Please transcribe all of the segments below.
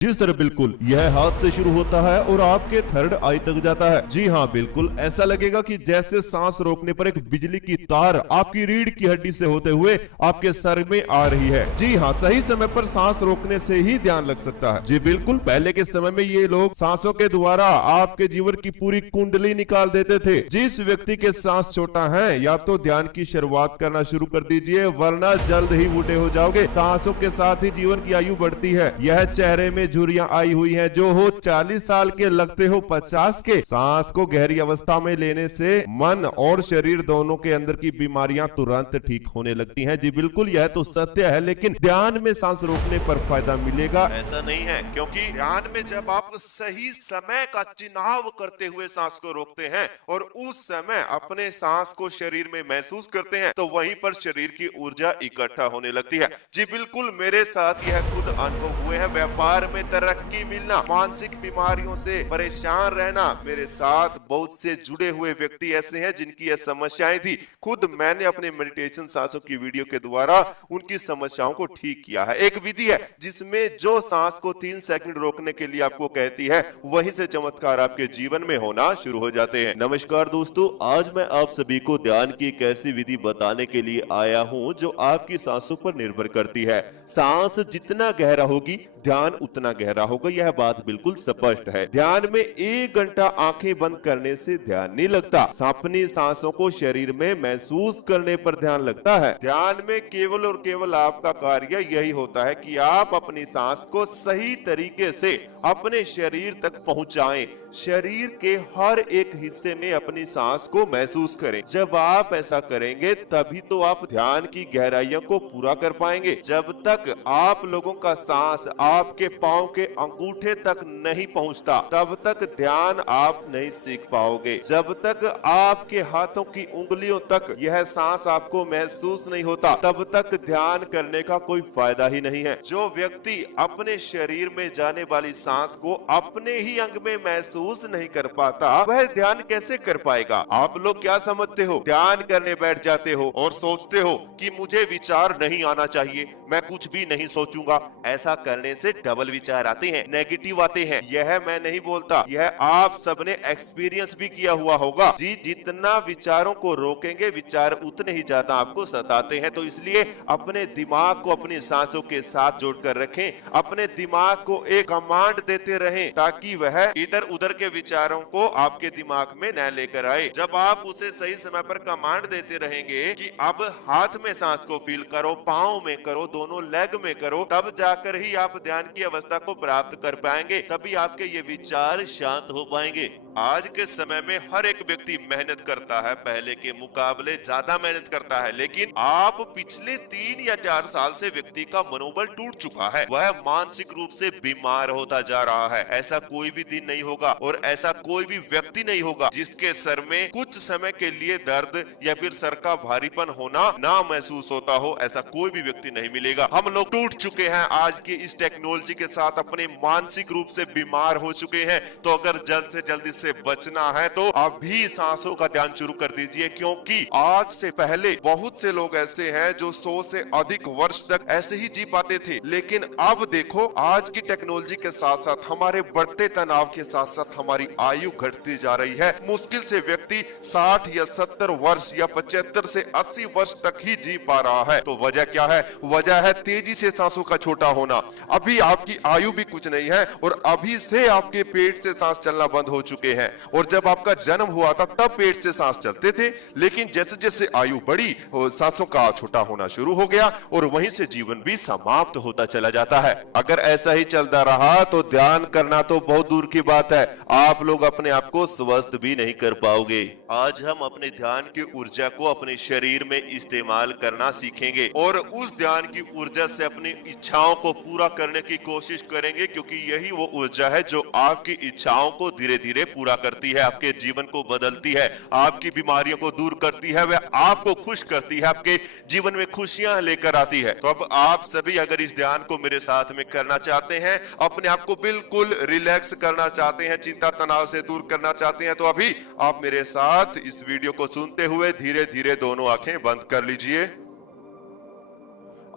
जिस तरह बिल्कुल यह हाथ से शुरू होता है और आपके थर्ड आई तक जाता है। जी हाँ, बिल्कुल ऐसा लगेगा कि जैसे सांस रोकने पर एक बिजली की तार आपकी रीढ़ की हड्डी से होते हुए आपके सर में आ रही है। जी हाँ, सही समय पर सांस रोकने से ही ध्यान लग सकता है। जी बिल्कुल, पहले के समय में ये लोग सांसों के द्वारा आपके जीवन की पूरी कुंडली निकाल देते थे। जिस व्यक्ति के सांस छोटा है, या तो ध्यान की शुरुआत करना शुरू कर दीजिए, वरना जल्द ही बूढ़े हो जाओगे। सांसों के साथ ही जीवन की आयु बढ़ती है। यह चेहरे में झुर्रियां आई हुई हैं, जो हो 40 साल के लगते हो 50 के। सांस को गहरी अवस्था में लेने से मन और शरीर दोनों के अंदर की बीमारियां तुरंत ठीक होने लगती हैं। जी बिल्कुल, यह तो सत्य है, लेकिन ध्यान में सांस रोकने पर फायदा मिलेगा ऐसा नहीं है, क्योंकि ध्यान में जब आप सही समय का चुनाव करते हुए सांस को रोकते हैं और उस समय अपने सांस को शरीर में महसूस करते हैं, तो वहीं पर शरीर की ऊर्जा इकट्ठा होने लगती है। जी बिल्कुल, मेरे साथ यह खुद अनुभव हुए हैं। व्यापार में तरक्की मिलना, मानसिक बीमारियों से परेशान रहना, मेरे साथ बहुत से जुड़े हुए व्यक्ति ऐसे हैं जिनकी यह समस्याएं थी। खुद मैंने अपने मेडिटेशन सांसों की वीडियो के द्वारा उनकी समस्याओं को ठीक किया है। एक विधि है जिसमें जो सांस को 3 सेकंड रोकने के लिए आपको कहती है, वहीं से चमत्कार आपके जीवन में होना शुरू हो जाते हैं। नमस्कार दोस्तों, आज मैं आप सभी को ध्यान की एक ऐसी विधि बताने के लिए आया हूं जो आपकी सांसों पर निर्भर करती है। सांस जितना गहरा होगी, ध्यान उतना गहरा होगा, यह बात बिल्कुल स्पष्ट है। ध्यान में 1 घंटा आंखें बंद करने से ध्यान नहीं लगता, अपनी सांसों को शरीर में महसूस करने पर ध्यान लगता है। ध्यान में केवल और केवल आपका कार्य यही होता है कि आप अपनी सांस को सही तरीके से अपने शरीर तक पहुंचाएं। शरीर के हर एक हिस्से में अपनी सांस को महसूस करें। जब आप ऐसा करेंगे, तभी तो आप ध्यान की गहराइयों को पूरा कर पाएंगे। जब तक आप लोगों का सांस आपके पांव के अंगूठे तक नहीं पहुंचता, तब तक ध्यान आप नहीं सीख पाओगे। जब तक आपके हाथों की उंगलियों तक यह सांस आपको महसूस नहीं होता, तब तक ध्यान करने का कोई फायदा ही नहीं है। जो व्यक्ति अपने शरीर में जाने वाली सांस को अपने ही अंग में महसूस नहीं कर पाता, वह ध्यान कैसे कर पाएगा? आप लोग क्या समझते हो? ध्यान करने बैठ जाते हो और सोचते हो कि मुझे विचार नहीं आना चाहिए, मैं कुछ भी नहीं सोचूंगा। ऐसा करने से डबल विचार आते हैं, नेगेटिव आते हैं। यह मैं नहीं बोलता, यह आप सबने एक्सपीरियंस भी किया हुआ होगा। जी, जितना विचारों को रोकेंगे, विचार उतने ही ज्यादा आपको सताते हैं। तो इसलिए अपने दिमाग को अपनी सांसों के साथ जोड़कर रखें। अपने दिमाग को एक कमांड देते रहें, ताकि वह इधर उधर के विचारों को आपके दिमाग में न लेकर आए। जब आप उसे सही समय पर कमांड देते रहेंगे कि अब हाथ में सांस को फील करो, पांव में करो, दोनों लेग में करो, तब जाकर ही आप ध्यान की अवस्था को प्राप्त कर पाएंगे। तभी आपके ये विचार शांत हो पाएंगे। आज के समय में हर एक व्यक्ति मेहनत करता है, पहले के मुकाबले ज्यादा मेहनत करता है, लेकिन आप पिछले 3 या 4 साल से व्यक्ति का मनोबल टूट चुका है। वह मानसिक रूप से बीमार होता जा रहा है। ऐसा कोई भी दिन नहीं होगा और ऐसा कोई भी व्यक्ति नहीं होगा जिसके सर में कुछ समय के लिए दर्द या फिर सर का भारीपन होना ना महसूस होता हो। ऐसा कोई भी व्यक्ति नहीं मिलेगा। हम लोग टूट चुके हैं आज की इस टेक्नोलॉजी के साथ, अपने मानसिक रूप से बीमार हो चुके हैं। तो अगर जल्द से जल्द से बचना है तो अभी सांसों का ध्यान शुरू कर दीजिए, क्योंकि आज से पहले बहुत से लोग ऐसे हैं जो 100 से अधिक वर्ष तक ऐसे ही जी पाते थे। लेकिन अब देखो, आज की टेक्नोलॉजी के साथ साथ हमारे बढ़ते तनाव के साथ साथ हमारी आयु घटती जा रही है। मुश्किल से व्यक्ति 60 या 70 वर्ष या 75 से 80 वर्ष तक ही जी पा रहा है। तो वजह क्या है? वजह है तेजी से सांसों का छोटा होना। अभी आपकी आयु भी कुछ नहीं है और अभी से आपके पेट से सांस चलना बंद हो चुके हैं। और जब आपका जन्म हुआ था, तब पेट से सांस चलते थे, लेकिन जैसे जैसे आयु बढ़ी, सांसों का छोटा होना शुरू हो गया और वहीं से जीवन भी समाप्त होता चला जाता है। अगर ऐसा ही चलता रहा तो ध्यान करना तो बहुत दूर की बात है, आप लोग अपने आप को स्वस्थ भी नहीं कर पाओगे। आज हम अपने ध्यान की ऊर्जा को अपने शरीर में इस्तेमाल करना सीखेंगे और उस ध्यान की ऊर्जा से अपनी इच्छाओं को पूरा करने की कोशिश करेंगे, क्योंकि यही वो ऊर्जा है जो आपकी इच्छाओं को धीरे धीरे पूरा करती है, आपके जीवन को बदलती है, आपकी बीमारियों को दूर करती है, वह आपको खुश करती है, आपके जीवन में खुशियां लेकर आती है। तो अब आप सभी अगर इस ध्यान को मेरे साथ में करना चाहते हैं, अपने आप को बिल्कुल रिलैक्स करना चाहते हैं, चिंता तनाव से दूर करना चाहते हैं, तो अभी आप मेरे साथ इस वीडियो को सुनते हुए धीरे धीरे दोनों आंखें बंद कर लीजिए।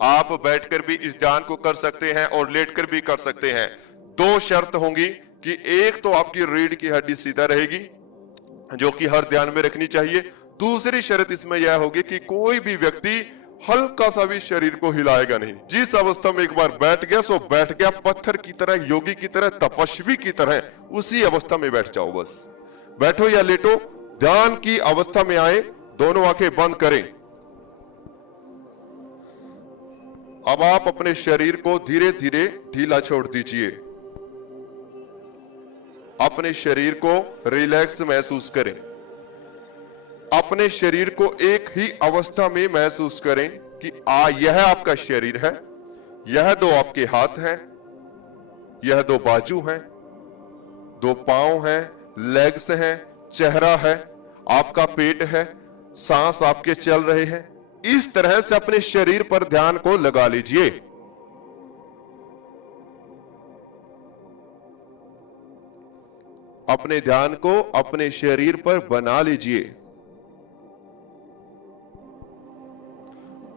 आप बैठकर भी इस ध्यान को कर सकते हैं और लेटकर भी कर सकते हैं। दो शर्त होंगी कि एक तो आपकी रीढ़ की हड्डी सीधा रहेगी, जो कि हर ध्यान में रखनी चाहिए। दूसरी शर्त इसमें यह होगी कि कोई भी व्यक्ति हल्का सा भी शरीर को हिलाएगा नहीं। जिस अवस्था में एक बार बैठ गया सो बैठ गया, पत्थर की तरह, योगी की तरह, तपस्वी की तरह उसी अवस्था में बैठ जाओ। बस बैठो या लेटो, ध्यान की अवस्था में आए, दोनों आंखें बंद करें। अब आप अपने शरीर को धीरे धीरे ढीला छोड़ दीजिए। अपने शरीर को रिलैक्स महसूस करें। अपने शरीर को एक ही अवस्था में महसूस करें कि यह आपका शरीर है, यह दो आपके हाथ हैं, यह दो बाजू हैं, दो पांव हैं, लेग्स हैं, चेहरा है, आपका पेट है, सांस आपके चल रहे हैं। इस तरह से अपने शरीर पर ध्यान को लगा लीजिए। अपने ध्यान को अपने शरीर पर बना लीजिए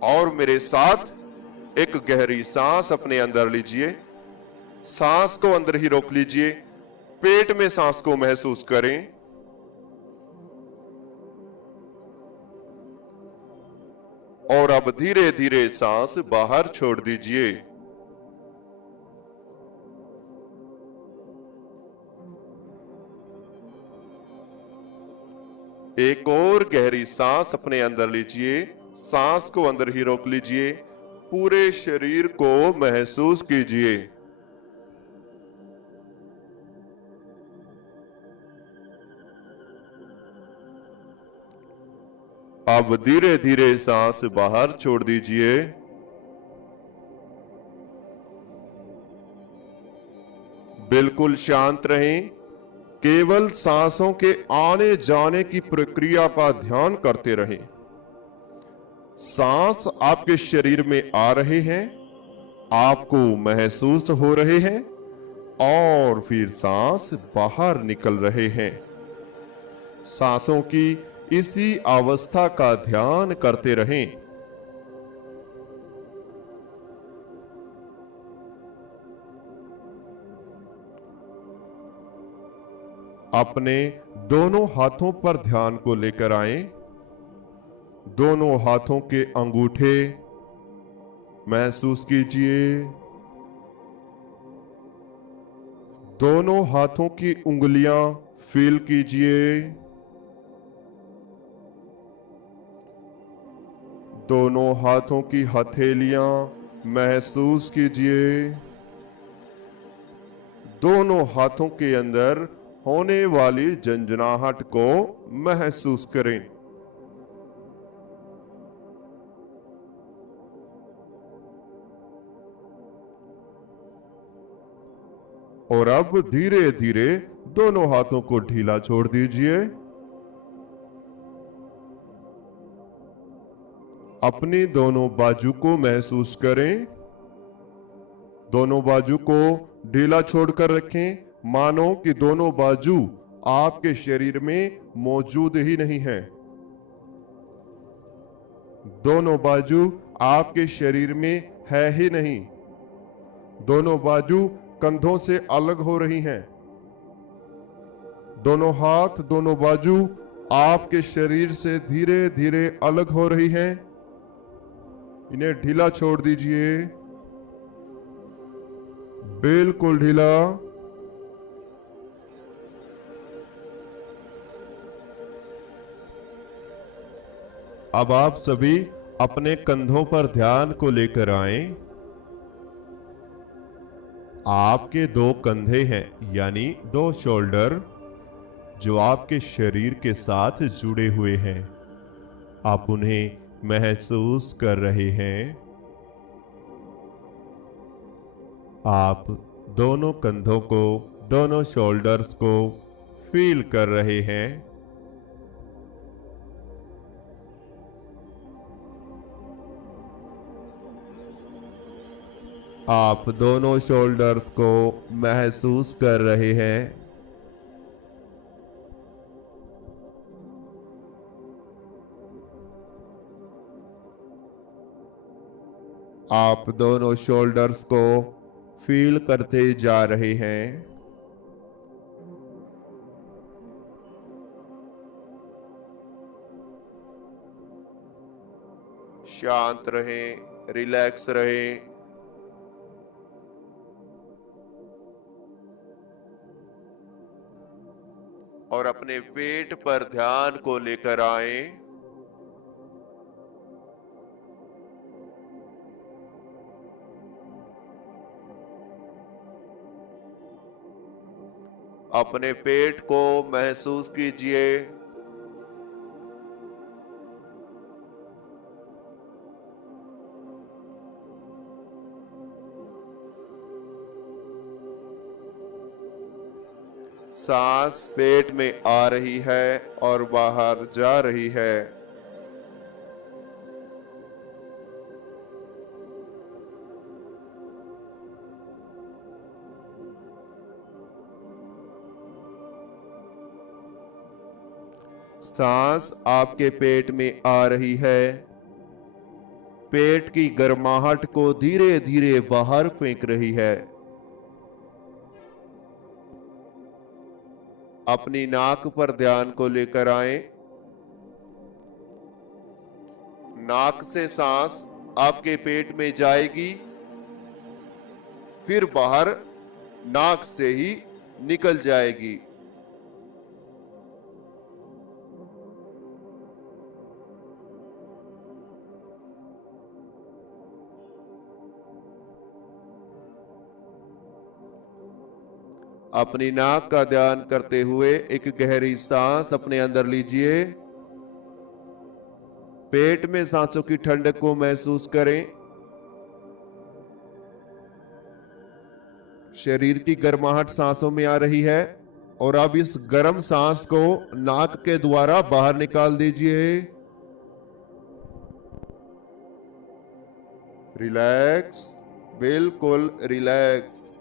और मेरे साथ एक गहरी सांस अपने अंदर लीजिए। सांस को अंदर ही रोक लीजिए, पेट में सांस को महसूस करें और अब धीरे धीरे सांस बाहर छोड़ दीजिए। एक और गहरी सांस अपने अंदर लीजिए, सांस को अंदर ही रोक लीजिए, पूरे शरीर को महसूस कीजिए। अब धीरे धीरे सांस बाहर छोड़ दीजिए। बिल्कुल शांत रहें, केवल सांसों के आने जाने की प्रक्रिया का ध्यान करते रहें। सांस आपके शरीर में आ रहे हैं, आपको महसूस हो रहे हैं और फिर सांस बाहर निकल रहे हैं। सांसों की इसी अवस्था का ध्यान करते रहें। अपने दोनों हाथों पर ध्यान को लेकर आएं। दोनों हाथों के अंगूठे महसूस कीजिए। दोनों हाथों की उंगलियां फील कीजिए। दोनों हाथों की हथेलियां महसूस कीजिए। दोनों हाथों के अंदर होने वाली झंझनाहट को महसूस करें। और अब धीरे धीरे दोनों हाथों को ढीला छोड़ दीजिए। अपनी दोनों बाजू को महसूस करें। दोनों बाजू को ढीला छोड़कर रखें, मानो कि दोनों बाजू आपके शरीर में मौजूद ही नहीं है। दोनों बाजू आपके शरीर में है ही नहीं। दोनों बाजू कंधों से अलग हो रही हैं। दोनों हाथ, दोनों बाजू आपके शरीर से धीरे धीरे अलग हो रही हैं। इन्हें ढीला छोड़ दीजिए, बिल्कुल ढीला। अब आप सभी अपने कंधों पर ध्यान को लेकर आएं। आपके दो कंधे हैं, यानी दो शोल्डर, जो आपके शरीर के साथ जुड़े हुए हैं। आप उन्हें महसूस कर रहे हैं। आप दोनों कंधों को, दोनों शोल्डर्स को फील कर रहे हैं। आप दोनों शोल्डर्स को महसूस कर रहे हैं। आप दोनों शोल्डर्स को फील करते जा रहे हैं। शांत रहें, रिलैक्स रहें। और अपने पेट पर ध्यान को लेकर आएं। अपने पेट को महसूस कीजिए। सांस पेट में आ रही है और बाहर जा रही है। सांस आपके पेट में आ रही है, पेट की गर्माहट को धीरे धीरे बाहर फेंक रही है। अपनी नाक पर ध्यान को लेकर आए। नाक से सांस आपके पेट में जाएगी, फिर बाहर नाक से ही निकल जाएगी। अपनी नाक का ध्यान करते हुए एक गहरी सांस अपने अंदर लीजिए। पेट में सांसों की ठंडक को महसूस करें। शरीर की गर्माहट सांसों में आ रही है और अब इस गर्म सांस को नाक के द्वारा बाहर निकाल दीजिए। रिलैक्स, बिल्कुल रिलैक्स।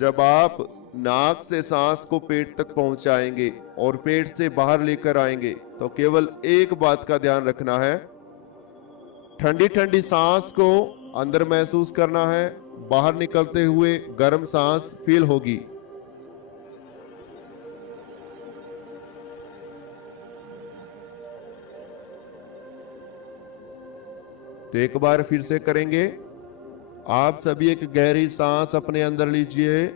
जब आप नाक से सांस को पेट तक पहुंचाएंगे और पेट से बाहर लेकर आएंगे तो केवल एक बात का ध्यान रखना है, ठंडी ठंडी सांस को अंदर महसूस करना है, बाहर निकलते हुए गर्म सांस फील होगी। तो एक बार फिर से करेंगे। आप सभी एक गहरी सांस अपने अंदर लीजिए।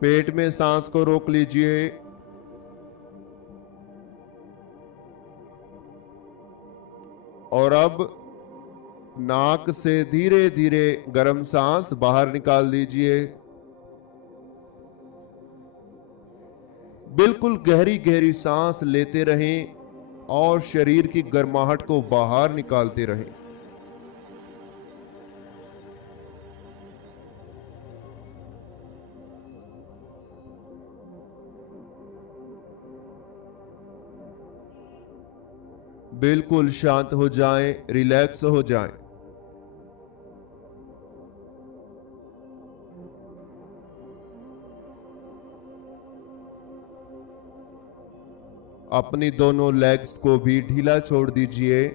पेट में सांस को रोक लीजिए और अब नाक से धीरे धीरे गर्म सांस बाहर निकाल दीजिए। बिल्कुल गहरी गहरी सांस लेते रहें और शरीर की गर्माहट को बाहर निकालते रहें। बिल्कुल शांत हो जाएं, रिलैक्स हो जाएं। अपनी दोनों लेग्स को भी ढीला छोड़ दीजिए।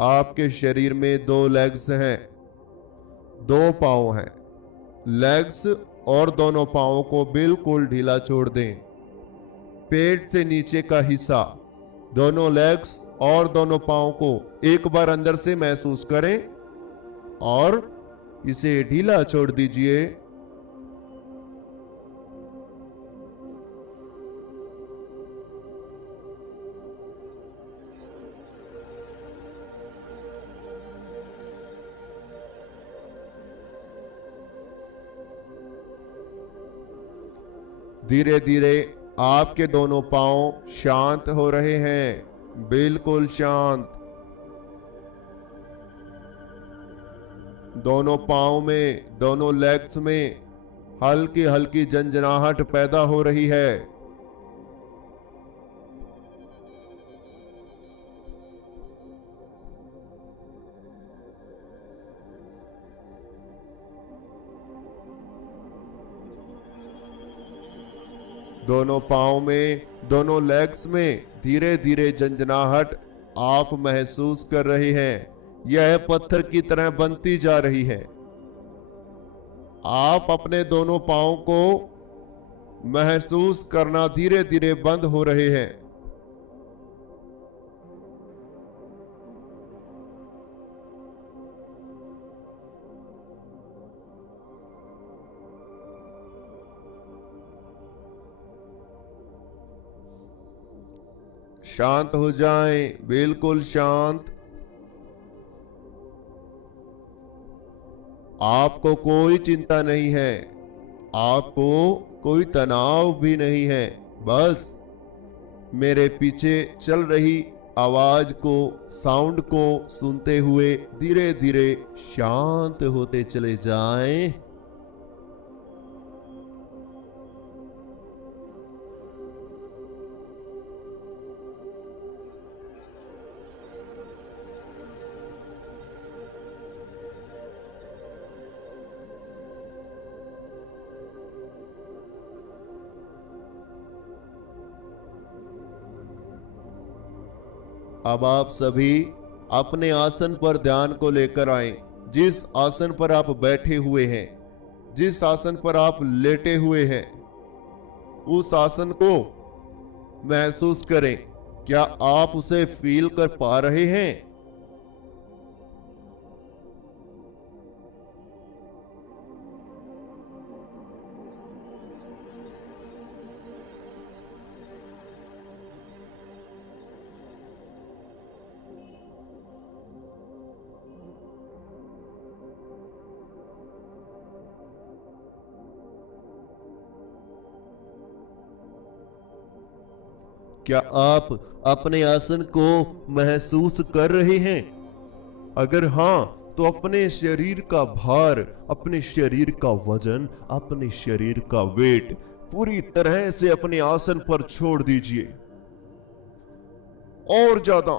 आपके शरीर में दो लेग्स हैं, दो पांव हैं। लेग्स और दोनों पांवों को बिल्कुल ढीला छोड़ दें। पेट से नीचे का हिस्सा, दोनों लेग्स और दोनों पांव को एक बार अंदर से महसूस करें और इसे ढीला छोड़ दीजिए। धीरे धीरे आपके दोनों पांव शांत हो रहे हैं, बिल्कुल शांत। दोनों पांव में, दोनों लेग्स में हल्की हल्की झंझनाहट पैदा हो रही है। दोनों पाँव में, दोनों लेग्स में धीरे धीरे झंझनाहट आप महसूस कर रहे हैं। यह पत्थर की तरह बनती जा रही है। आप अपने दोनों पाँव को महसूस करना धीरे धीरे बंद हो रहे हैं। शांत हो जाएं, बिल्कुल शांत। आपको कोई चिंता नहीं है, आपको कोई तनाव भी नहीं है। बस मेरे पीछे चल रही आवाज को, साउंड को सुनते हुए धीरे धीरे शांत होते चले जाएं। अब आप सभी अपने आसन पर ध्यान को लेकर आए। जिस आसन पर आप बैठे हुए हैं, जिस आसन पर आप लेटे हुए हैं, उस आसन को महसूस करें। क्या आप उसे फील कर पा रहे हैं? क्या आप अपने आसन को महसूस कर रहे हैं? अगर हां, तो अपने शरीर का भार, अपने शरीर का वजन, अपने शरीर का वेट पूरी तरह से अपने आसन पर छोड़ दीजिए। और ज्यादा,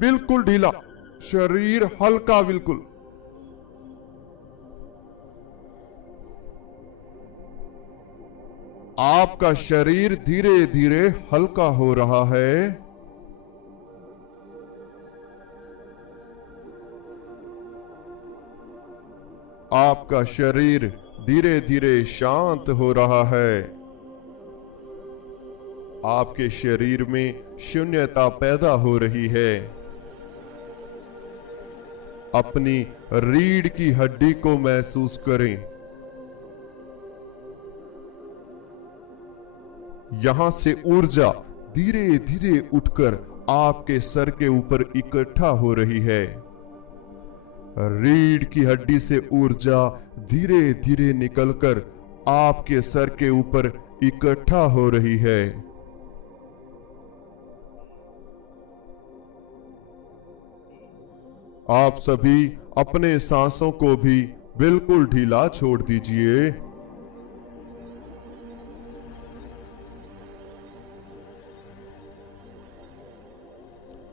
बिल्कुल ढीला, शरीर हल्का, बिल्कुल। आपका शरीर धीरे धीरे हल्का हो रहा है। आपका शरीर धीरे धीरे शांत हो रहा है। आपके शरीर में शून्यता पैदा हो रही है। अपनी रीढ़ की हड्डी को महसूस करें। यहां से ऊर्जा धीरे धीरे उठकर आपके सर के ऊपर इकट्ठा हो रही है। रीढ़ की हड्डी से ऊर्जा धीरे धीरे निकलकर आपके सर के ऊपर इकट्ठा हो रही है। आप सभी अपने सांसों को भी बिल्कुल ढीला छोड़ दीजिए।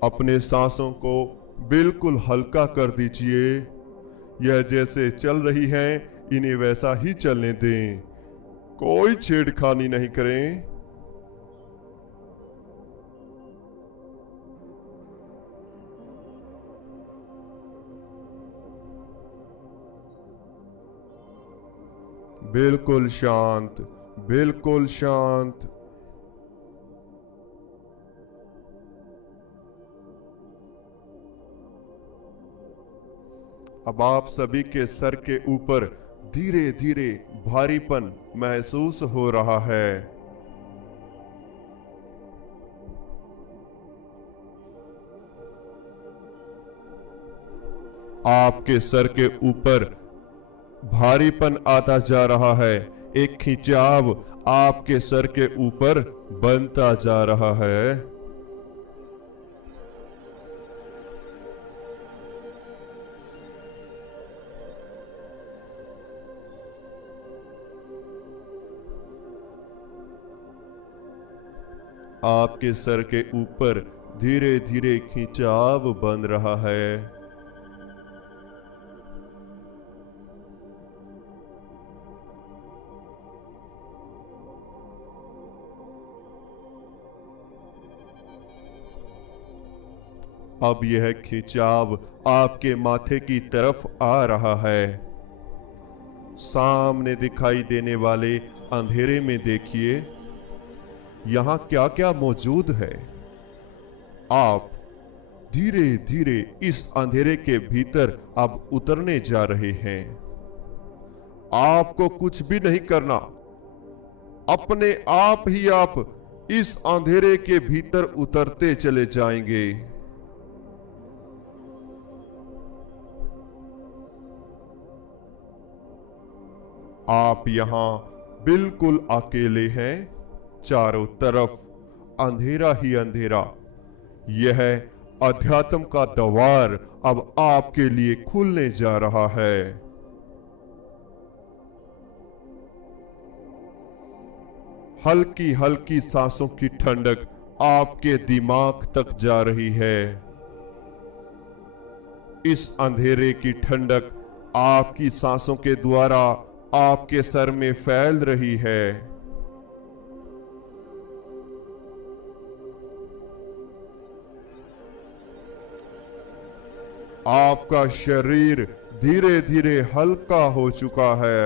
अपने सांसों को बिल्कुल हल्का कर दीजिए। यह जैसे चल रही हैं, इन्हें वैसा ही चलने दें। कोई छेड़खानी नहीं करें। बिल्कुल शांत, बिल्कुल शांत। अब आप सभी के सर के ऊपर धीरे धीरे भारीपन महसूस हो रहा है। आपके सर के ऊपर भारीपन आता जा रहा है। एक खिंचाव आपके सर के ऊपर बनता जा रहा है। आपके सर के ऊपर धीरे धीरे खिंचाव बन रहा है। अब यह खिंचाव आपके माथे की तरफ आ रहा है। सामने दिखाई देने वाले अंधेरे में देखिए, यहां क्या क्या मौजूद है। आप धीरे धीरे इस अंधेरे के भीतर अब उतरने जा रहे हैं। आपको कुछ भी नहीं करना, अपने आप ही आप इस अंधेरे के भीतर उतरते चले जाएंगे। आप यहां बिल्कुल अकेले हैं, चारों तरफ अंधेरा ही अंधेरा। यह अध्यात्म का द्वार अब आपके लिए खुलने जा रहा है। हल्की हल्की सांसों की ठंडक आपके दिमाग तक जा रही है। इस अंधेरे की ठंडक आपकी सांसों के द्वारा आपके सर में फैल रही है। आपका शरीर धीरे धीरे हल्का हो चुका है।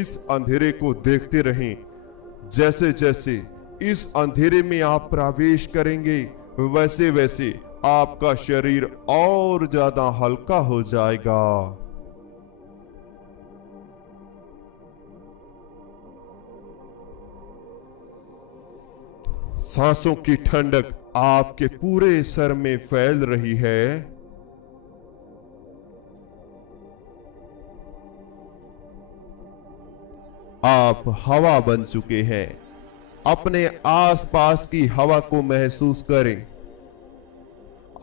इस अंधेरे को देखते रहें। जैसे जैसे इस अंधेरे में आप प्रवेश करेंगे, वैसे वैसे आपका शरीर और ज्यादा हल्का हो जाएगा। सांसों की ठंडक आपके पूरे सर में फैल रही है। आप हवा बन चुके हैं। अपने आसपास की हवा को महसूस करें।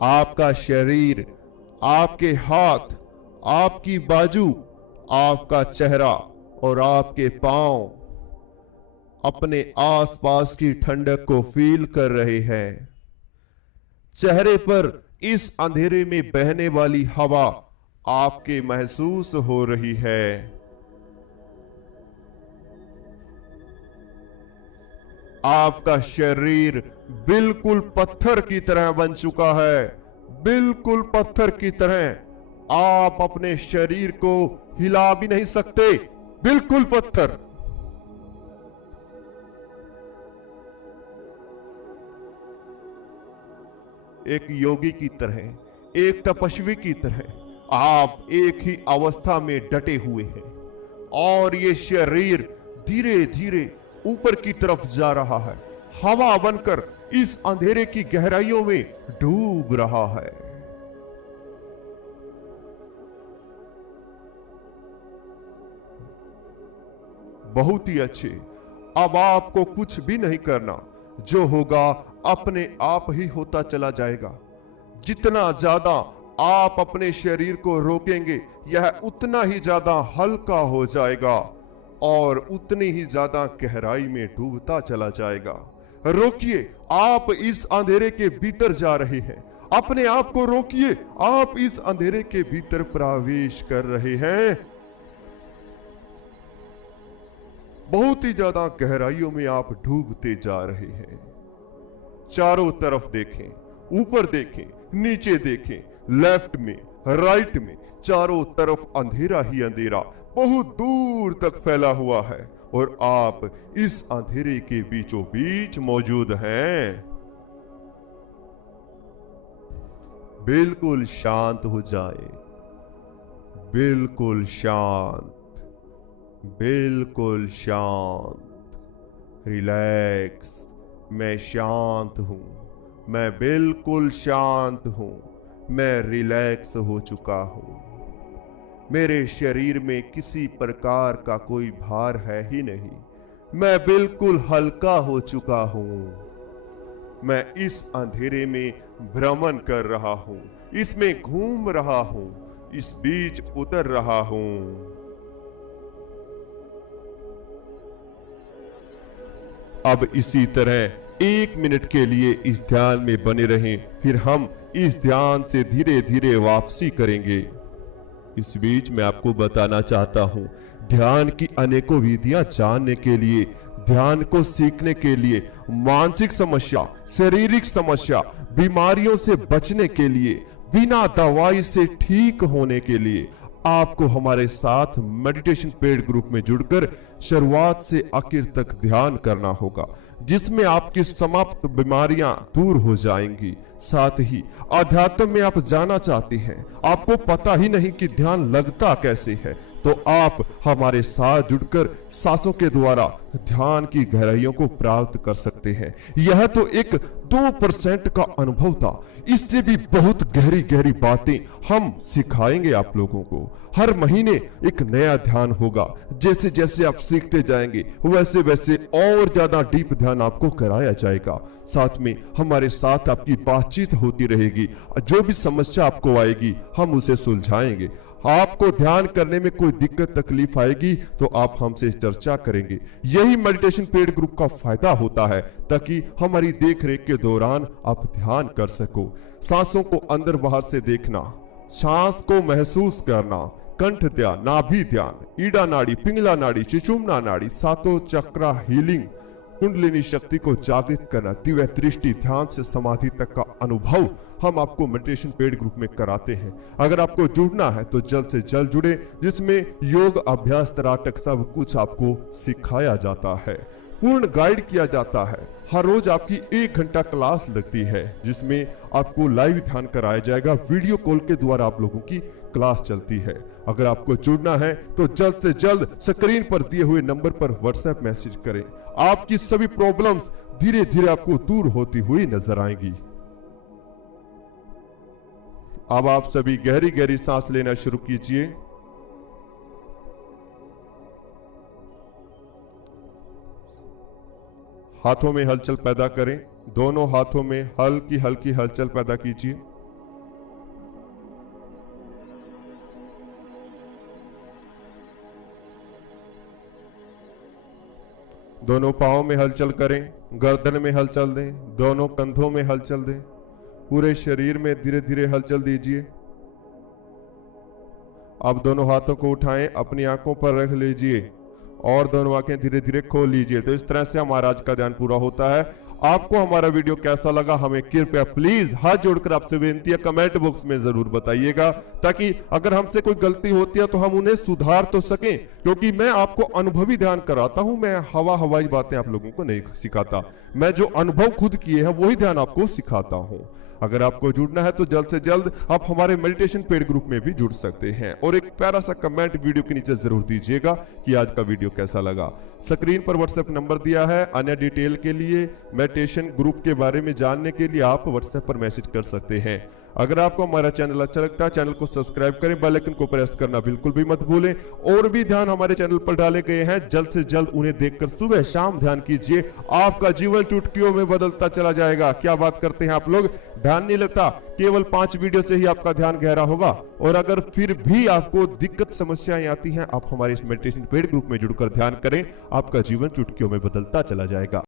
आपका शरीर, आपके हाथ, आपकी बाजू, आपका चेहरा और आपके पांव अपने आसपास की ठंडक को फील कर रहे हैं। चेहरे पर इस अंधेरे में बहने वाली हवा आपके महसूस हो रही है। आपका शरीर बिल्कुल पत्थर की तरह बन चुका है, बिल्कुल पत्थर की तरह। आप अपने शरीर को हिला भी नहीं सकते, बिल्कुल पत्थर। एक योगी की तरह, एक तपस्वी की तरह आप एक ही अवस्था में डटे हुए हैं और ये शरीर धीरे धीरे ऊपर की तरफ जा रहा है, हवा बनकर इस अंधेरे की गहराइयों में डूब रहा है। बहुत ही अच्छे। अब आपको कुछ भी नहीं करना, जो होगा अपने आप ही होता चला जाएगा। जितना ज्यादा आप अपने शरीर को रोकेंगे, यह उतना ही ज्यादा हल्का हो जाएगा और उतनी ही ज्यादा गहराई में डूबता चला जाएगा। रोकिए, आप इस अंधेरे के भीतर जा रहे हैं। अपने आप को रोकिए, आप इस अंधेरे के भीतर प्रवेश कर रहे हैं। बहुत ही ज्यादा गहराइयों में आप डूबते जा रहे हैं। चारों तरफ देखें, ऊपर देखें, नीचे देखें, लेफ्ट में, राइट में, चारों तरफ अंधेरा ही अंधेरा बहुत दूर तक फैला हुआ है और आप इस अंधेरे के बीचों बीच मौजूद हैं। बिल्कुल शांत हो जाए, बिल्कुल शांत, बिल्कुल शांत। रिलैक्स। मैं शांत हूं, मैं बिल्कुल शांत हूं, मैं रिलैक्स हो चुका हूं। मेरे शरीर में किसी प्रकार का कोई भार है ही नहीं। मैं बिल्कुल हल्का हो चुका हूं। मैं इस अंधेरे में भ्रमण कर रहा हूं, इसमें घूम रहा हूं, इस बीच उतर रहा हूं। अब इसी तरह 1 मिनट के लिए इस ध्यान में बने रहें, फिर हम इस ध्यान से धीरे धीरे वापसी करेंगे। इस बीच मैं आपको बताना चाहता हूं, ध्यान की अनेकों विधियां जानने के लिए ध्यान को सीखने के लिए मानसिक समस्या, शारीरिक समस्या, बीमारियों से बचने के लिए, बिना दवाई से ठीक होने के लिए आपको हमारे साथ मेडिटेशन पेड ग्रुप में जुड़कर शुरुआत से आखिर तक ध्यान करना होगा, जिसमें आपकी समाप्त बीमारियां दूर हो जाएंगी। साथ ही अध्यात्म में आप जाना चाहते हैं, आपको पता ही नहीं कि ध्यान लगता कैसे है, तो आप हमारे साथ जुड़कर सांसों के द्वारा ध्यान की गहराइयों को प्राप्त कर सकते हैं। यह तो एक 2% का अनुभव था, इससे भी बहुत गहरी गहरी बातें हम सिखाएंगे आप लोगों को। हर महीने एक नया ध्यान होगा, जैसे जैसे आप सीखते जाएंगे वैसे वैसे और ज्यादा डीप ध्यान आपको कराया जाएगा। साथ में हमारे साथ आपकी बातचीत होती रहेगी, जो भी समस्या आपको आएगी हम उसे सुलझाएंगे। आपको ध्यान करने में कोई दिक्कत तकलीफ आएगी तो आप हमसे चर्चा करेंगे। यही मेडिटेशन पेड ग्रुप का फायदा होता है, ताकि हमारी देखरेख के दौरान आप ध्यान कर सको। सांसों को अंदर बाहर से देखना, सांस को महसूस करना, कंठ ध्यान, नाभि ध्यान, ईड़ा नाड़ी, पिंगला नाड़ी, सुषुम्ना नाड़ी, सातों चक्रा हीलिंग, कुंडलिनी शक्ति को जागृत करना, दिव्य दृष्टि, ध्यान से समाधि तक का अनुभव हम आपको मेडिटेशन पेड ग्रुप में कराते हैं। अगर आपको जुड़ना है तो जल्द से जल्द जुड़े, जिसमें योग अभ्यास तराटक सब कुछ आपको सिखाया जाता है, पूर्ण गाइड किया जाता है। हर रोज आपकी 1 घंटा क्लास लगती है, जिसमें आपको लाइव ध्यान कराया जाएगा। वीडियो कॉल के द्वारा आप लोगों की क्लास चलती है। अगर आपको जुड़ना है तो जल्द से जल्द स्क्रीन पर दिए हुए नंबर पर व्हाट्सएप मैसेज करें। आपकी सभी प्रॉब्लम्स धीरे धीरे आपको दूर होती हुई नजर आएंगी। अब आप सभी गहरी गहरी सांस लेना शुरू कीजिए। हाथों में हलचल पैदा करें, दोनों हाथों में हल्की हल्की हलचल पैदा कीजिए। दोनों पांवों में हलचल करें, गर्दन में हलचल दें, दोनों कंधों में हलचल दें, पूरे शरीर में धीरे धीरे हलचल दीजिए। अब दोनों हाथों को उठाएं, अपनी आंखों पर रख लीजिए और दोनों आंखें धीरे धीरे खोल लीजिए। तो इस तरह से हमारा आज का ध्यान पूरा होता है। आपको हमारा वीडियो कैसा लगा हमें कृपया प्लीज हाथ जोड़कर आपसे विनती है कमेंट बॉक्स में जरूर बताइएगा, ताकि अगर हमसे कोई गलती होती है तो हम उन्हें सुधार तो सकें, क्योंकि मैं आपको अनुभवी ध्यान कराता हूं। मैं हवाई बातें आप लोगों को नहीं सिखाता, मैं जो अनुभव खुद किए हैं वही ध्यान आपको सिखाता हूं। अगर आपको जुड़ना है तो जल्द से जल्द आप हमारे मेडिटेशन पेड ग्रुप में भी जुड़ सकते हैं, और एक प्यारा सा कमेंट वीडियो के नीचे जरूर दीजिएगा कि आज का वीडियो कैसा लगा। स्क्रीन पर व्हाट्सएप नंबर दिया है। अन्य डिटेल के लिए, मेडिटेशन ग्रुप के बारे में जानने के लिए आप व्हाट्सएप पर मैसेज कर सकते हैं। अगर आपको हमारा चैनल अच्छा लगता है, चैनल को सब्सक्राइब करें, बेल आइकन को प्रेस करना बिल्कुल भी मत भूलें। और भी ध्यान हमारे चैनल पर डाले गए हैं, जल्द से जल्द उन्हें देखकर सुबह शाम ध्यान कीजिए। आपका जीवन चुटकियों में बदलता चला जाएगा। क्या बात करते हैं आप लोग, ध्यान नहीं लगता, केवल 5 वीडियो से ही आपका ध्यान गहरा होगा। और अगर फिर भी आपको दिक्कत समस्याएं आती हैं, आप हमारे इस मेडिटेशन पेड ग्रुप में जुड़कर ध्यान करें, आपका जीवन चुटकियों में बदलता चला जाएगा।